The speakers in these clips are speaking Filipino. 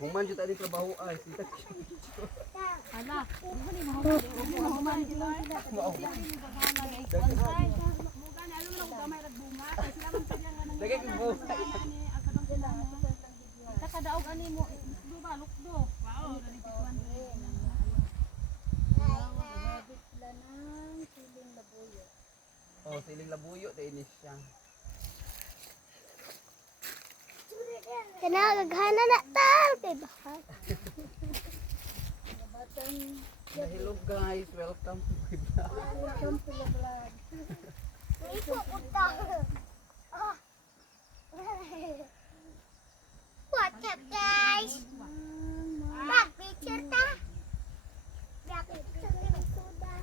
Human jud ani trabaho ay. Hala, ni mahuman sila. Dagay ko buhay. Kadaog ani mo lukdo ba lukdo. Wow, ganituan. Siling labuyo. Oh, siling labuyo din siya. Kana gaghana na tal kay bahay. Hello guys, welcome to my vlog. Welcome to the vlog. Ito punta. Ah. What's up guys? Back picture ta. Back picture ni Suda.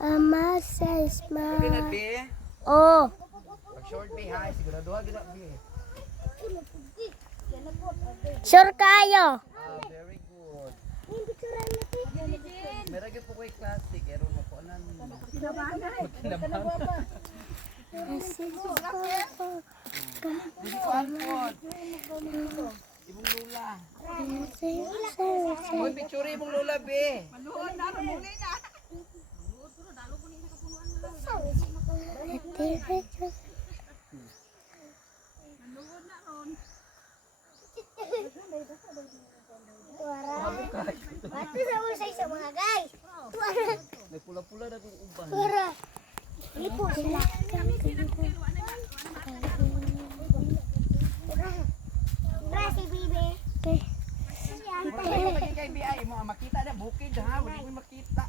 Ama says ma. Okay na be. Oh. Pag short be hi, sigurado gid na be. Sure kayo. Very good. Meron gyud po ko'y classic, pero mapuanan. Kinabahan. Dili ko angkot. Imong lula. Oy, picture imong lula be. Maluhon na muli na. Bato sa usay sa mga guys. May pula-pula na kung uban. Para. Lipo sila. Para si Bibi. Okay. Wala lagi kay BI mo makita na bukid ha, wala mo makita.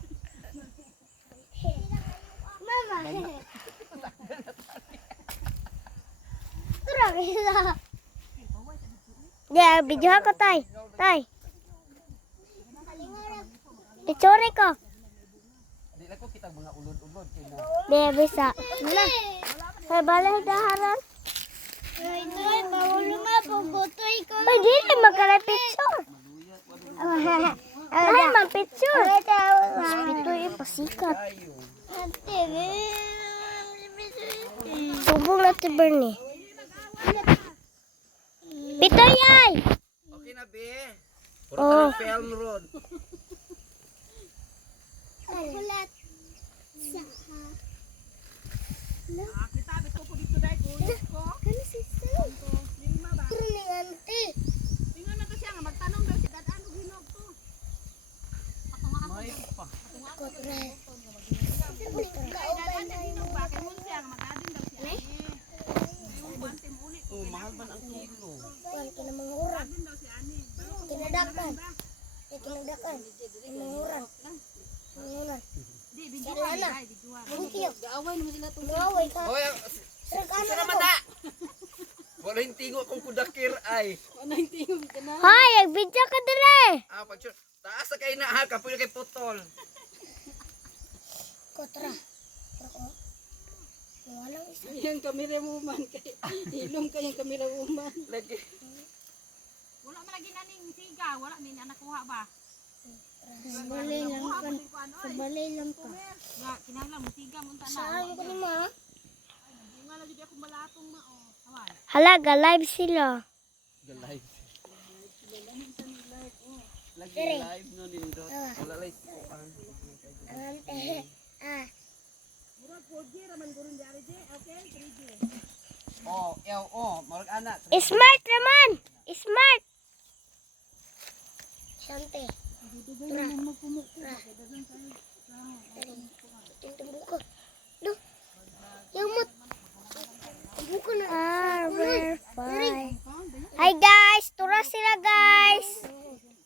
Mama. Tura bisa. Ya, video ako tay. Tay. Picture ko. Di lang ko kita mga ulod-ulod kay na. Di bisa. Wala. Kay balay daharan. Ay, tay, bawal nga po gotoy ko. Ay, di magkala picture. Ay, man picture. Picture ipasikat. Ayo. Subong na ti Bernie. Pitoy ay! Okay na be. Oh. Puro film road. Kulat. Kita beto ko dito dai ko. Kano si Sal? Lima ba? Pero ni auntie. Tingnan na to siya nga magtanong daw siya dadaan og hinog to. May pa. Kotre. Dadaan sa hinog ba kay mun siya nga magadin daw siya. Yung kuante mo uli. Oh, mahal man ang kilo. Kuan ka na manguran. Magadin daw si ani. Kinadakan. Kinadakan. Manguran. Manguran. Di bijuan dai bijuan. Thank you. Gaaway naman sila to. Gaway ka. Oy, Sir, ano sana man na. Wala yung tingo kung kudakir ay. Ano yung tingog ka na? Hoy, video ka dire. Ah, pag sure. Taas na kayo na ha, kapoy na kay putol. Kotra. Walang isa. Yung kamera woman kay ilong kay yung kamera woman. Lagi. Wala man lagi naning siga, wala min anak kuha ba? Balay lang kan. Balay lang ka. Ya, kinahanglan mo siga mo ta na. Saan ko ni ma? Nga lagi di ako malatong ma oh. Awan. Halaga, live sila. Live. Lagi live no nindot. Wala live. Ah. Murag 4G raman guron di ari di. Okay, 3G. Marag anak. Smart naman! Smart! Sante. Tra. Tingnan buko. Duh. Yamot. Buko na. Verify. Hi guys! Tura sila guys!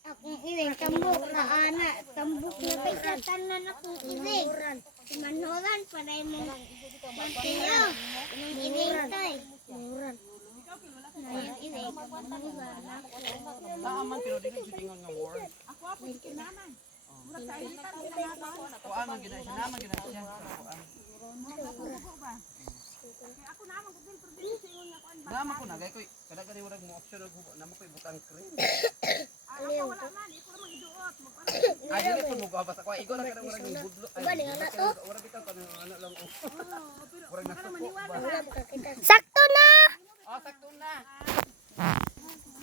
Akong iwing tambok na ana. Tambok na kay satanan akong iwing. Manoran panay mo. Mantiyo. Nung iwing tay. Manoran. Ayun iwing. Taaman pero dili jud ingon nga war. Ako apo kinanay. Murag sa ilitan kinahaba. Ko aman gid siya, naman gid siya. Ako naman ko din pero dili singon nga kuan ba. Naman ko na gay koy kada gani murag mo option og naman koy butang cream. Ako wala man, iko ra magiduot. Ay dili ko mo gabas ako igo na kada murag ng budlo. Bali ana to. Ora bitaw kan ana lang. Pero Murag nasuko ba. Sakto na! Oh, sakto na.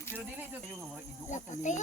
Pero dili jud yung mga iduot ni